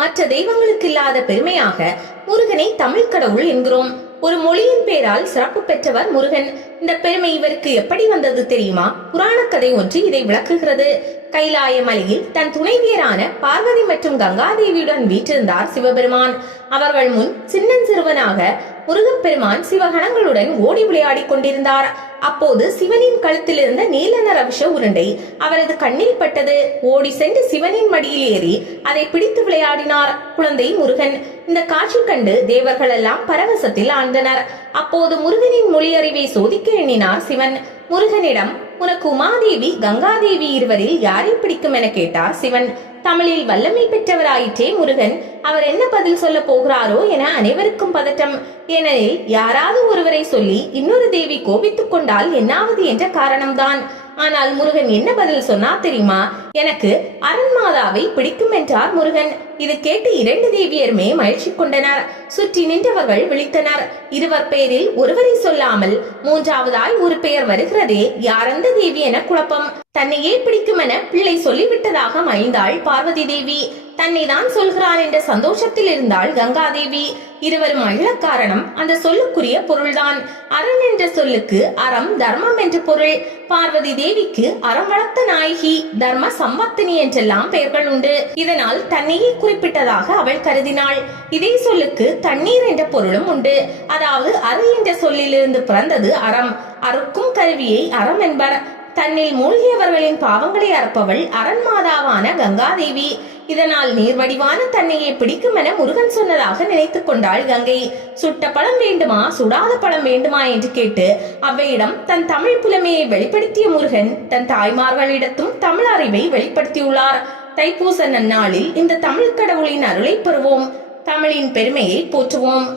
மற்ற தெய்வங்களுக்கு இல்லாத பெருமையாக முருகனை தமிழ் கடவுள் என்கிறோம். ஒரு மொழியின் பேரால் சிறப்பு பெற்றவர் முருகன். இந்த பெருமை இவருக்கு எப்படி வந்தது தெரியுமா? புராண கதை ஒன்று இதை விளக்குகிறது. கைலாய மலையில் தன் துணைவியரான பார்வதி மற்றும் கங்காதேவியுடன் வீற்றிருந்தார் சிவபெருமான். அவர்கள் முன் சின்னஞ்சிறுவனாக முருகப்பெருமான் சிவகணங்களுடன் ஓடி விளையாடிக் கொண்டிருந்தார். அப்போது சிவனின் கழுத்தில் இருந்த நீல நிற விஷ உருண்டை அவரது கண்ணில் பட்டது. ஓடி சென்று சிவனின் மடியில் ஏறி அதை பிடித்து விளையாடினார் குழந்தை முருகன். இந்த காட்சி கண்டு தேவர்கள் எல்லாம் பரவசத்தில் ஆழ்ந்தனர். அப்போது முருகனின் மொழி அறிவை சோதிக்க எண்ணினார் சிவன். முருகனிடம் உனக்கு உமாதேவி கங்காதேவி இருவரில் யாரை பிடிக்கும் என கேட்டார் சிவன். தமிழில் வல்லமை பெற்றவராயிற்றே முருகன். அவர் என்ன பதில் சொல்ல போகிறாரோ என அனைவருக்கும் பதட்டம் ஏனெனில் யாராவது ஒருவரை சொல்லி இன்னொரு தேவி கோபித்துக் கொண்டால் என்னாவது என்ற காரணம்தான். ஆனால் முருகன் என்ன பதில் சொன்னா தெரியுமா? எனக்கு அரண்மாதாவை பிடிக்கும் என்றார் முருகன். இது கேட்டு இரண்டு தேவியருமே மகிழ்ச்சி கொண்டனர். சுற்றி நின்றவர்கள் விழித்தனர். இருவர் பெயரில் ஒருவரை சொல்லாமல் மூன்றாவதாய் ஒரு பெயர் வருகிறதே யாரந்த தேவி என குழப்பம். தன்னையே பிடிக்கும் என பிள்ளை சொல்லிவிட்டதாக மகிழ்ந்தாள் பார்வதி தேவி. தன்னை தான் சொல்கிறாள் என்ற சந்தோஷத்தில் இருந்தாள் கங்காதேவி. இருவரும் அழ காரணம் அந்த சொல்லுக்குரிய பொருள்தான். அரண் என்ற சொல்லுக்கு அறம் தர்மம் என்ற பொருள். பார்வதி தேவிக்கு அறம் வளர்த்த நாயகி தர்ம சம்பத்தினி என்றெல்லாம் பெயர்கள் உண்டு. இதனால் தன்னையே குறிப்பிட்டதாக அவள் கருதினாள். இதே சொல்லுக்கு தண்ணீர் என்ற பொருளும் உண்டு. அதாவது அரு என்ற சொல்லிலிருந்து பிறந்தது அறம். அறுக்கும் கருவியை அறம் என்பர். தன்னில் மூழ்கியவர்களின் பாவங்களை அறப்பவள் அரண்மாதாவான கங்காதேவி. இதனால் நீர்வடிவான தன்னையே பிடிக்கும் என முருகன் சொன்னதாக நினைத்துக் கொண்டாள் கங்கை. சுட்ட பழம் வேண்டுமா சுடாத பழம் வேண்டுமா என்று கேட்டு அவ்வையிடம் தன் தமிழ் புலமையை வெளிப்படுத்திய முருகன் தன் தாய்மார்களிடத்தும் தமிழ் அறிவை வெளிப்படுத்தியுள்ளார். தைப்பூச நன்னாளில் இந்த தமிழ் கடவுளின் அருளை பெறுவோம். தமிழின் பெருமையை போற்றுவோம்.